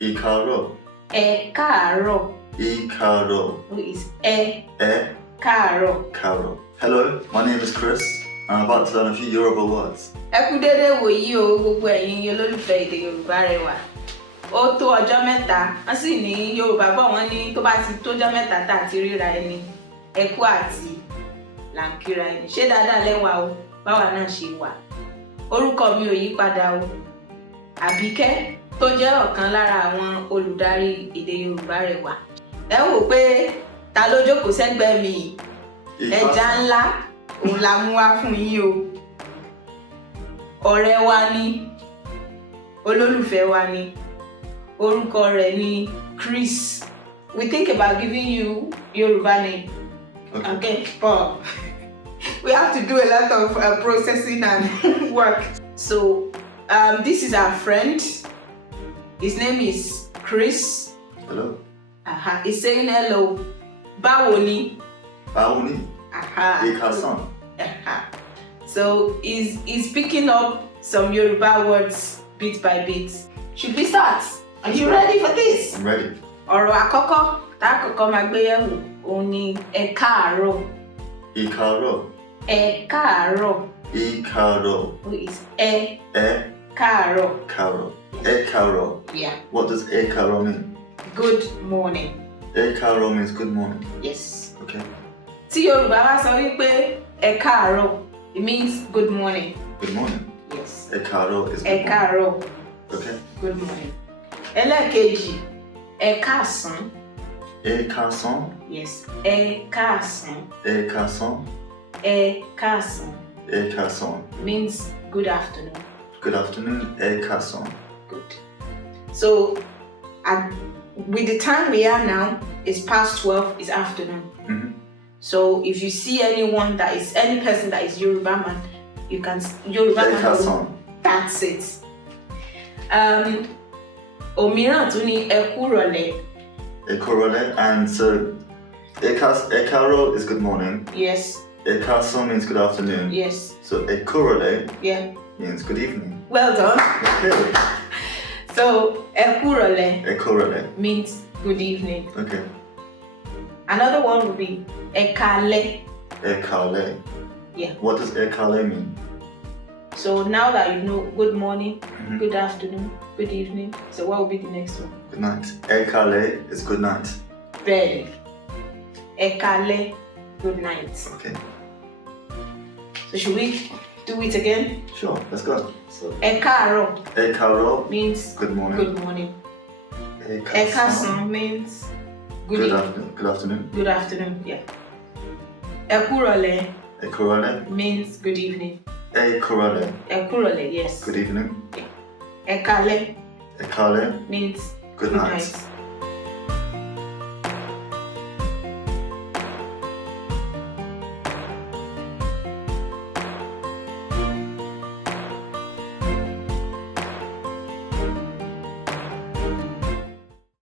Ikaro. Ekaro. Ikaro. Who is Karo. Karo. Hello, my name is Chris. I'm about to learn a few Yoruba words. Ẹ kú dédé wòyí o gbogbo ẹ̀yin olólùfẹ́ Ede Yoruba Rewa. Ó tó ọjọ́ mẹ́ta, wọ́n sì ní Yorùbá bọ̀ wọ́n ní tó bá ti tójọ́ mẹ́ta tá ti ríra ẹni. Ẹ kú àti là ń kíra ẹni. Ṣé dáadáa lẹ́wà o? Báwa náà ṣe wà. Orúkọ mi ò yí padà o. Àbíkẹ́ tó jẹ́ ọ̀kan lára àwọn olùdarí Ede Yoruba Rewa. Ẹ wò pé ta ló jókòó sẹ́gbẹ̀ẹ́ mi? Ẹja ńlá òun la mú wá fún yín o. Ọ̀rẹ́ wa ni, olólùfẹ́ wa ni, orúkọ rẹ̀ ni Chris. We think about giving you Yoruba name. Okay, but we have to do a lot of processing and work. So this is our friend. His name is Chris. Hello. He's saying hello. Báwo ni? Báwo ni? Ikasan. So he's picking up some Yoruba words bit by bit. Should we start? Are you ready for this? I'm ready. Ọ̀rọ̀ àkọ́kọ́ tá àkọ́kọ́ máa gbé yẹ̀wò òun ni ẹ káàárọ̀. Ikaro. Ẹ káàárọ̀. Ikaro. Who is káàárọ̀? Karo. Ekaro. Yeah. What does ekaro mean? Good morning. Ekaro means good morning. Yes. Okay. Tí Yorùbá bá sọ wípé ẹ káàárọ̀, it means good morning. Good morning. Yes. Ekaro is good Ẹ káàárọ̀. morning. Okay. Good morning. Ẹlẹ́ẹ̀kejì, ẹ káàsán. Ekasan. Yes. Ẹ káàsán. Ekasan. Ẹ káàsán Ekasan. means good afternoon. Good afternoon. Ekasan. Good. So, with the time we are now, it's past 12, it's afternoon. Mm-hmm. So, if you see anyone that is, any person that is Yoruba man, you can, Yoruba Ekasan. man, that's it. Òmíràn tún ní ẹ kú ìrọ̀lẹ́. Ekorole. And so, Ekaro is good morning. Yes, Ekasan means good afternoon. yes, So, Ekorole yeah. means good evening. Well done. Okay. So, ẹ kú ìrọ̀lẹ́ Ekorole. means good evening. Okay. Another one would be ẹ káalẹ́. Ekale. Yeah. What does ekale mean? So now that you know good morning, Mm-hmm. good afternoon, good evening, so what will be the next one? Good night. Ekale is good night. Very. Ẹ káalẹ́, good night. Okay. So should we do it again? Sure. Let's go. So ẹ káàárọ̀ Ekaro. means Good morning. good morning. Ẹ Ekasan. káàsán means good Good evening. afternoon. Good afternoon. Good afternoon, yeah. Ẹ kú ìrọ̀lẹ́ Ekorole. means good evening. Ekorole. Ẹ kú ìrọ̀lẹ́, yes. Good evening. Ẹ káalẹ́ Ekale. means Good night.